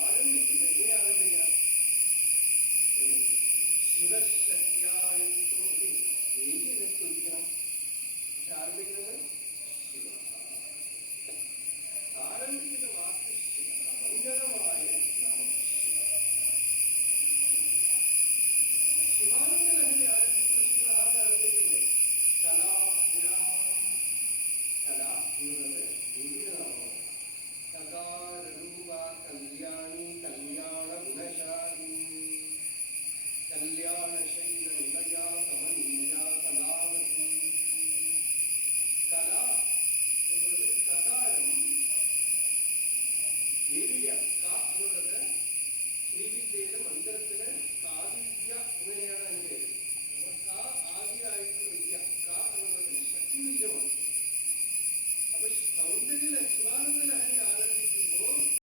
ആരംഭിക്കുമ്പോൾ എങ്ങനെ ആരംഭിക്കണം? ശിവശക്തിയായുക്തോ ദേവിയെ സ്തുതിക്കണം. പക്ഷെ ആരംഭിക്കുന്നത് ശിവ. ആരംഭിക്കുന്ന വാക്ക് ശിവ, മംഗളമായ നാമം ശിവ. ശിവാനന്ദ ലഹരി ആരംഭിക്കുമ്പോൾ ശിവഹാന്ന് ആരംഭിക്കണ്ടേ? കല എന്നുള്ളത് ദേവിയുടെ നാമമാണ്. കകാരൂപ കല്യാണി കല്യാണ ഗുണശാലിനി കല്യാണശൈല നിലയാ കമനീയ കലാവതി. കല എന്നുള്ളത് കകാരം ദേവിയാണ്. ക എന്നുള്ളത് ശ്രീവിദ്യയുടെ മന്ത്രത്തിൽ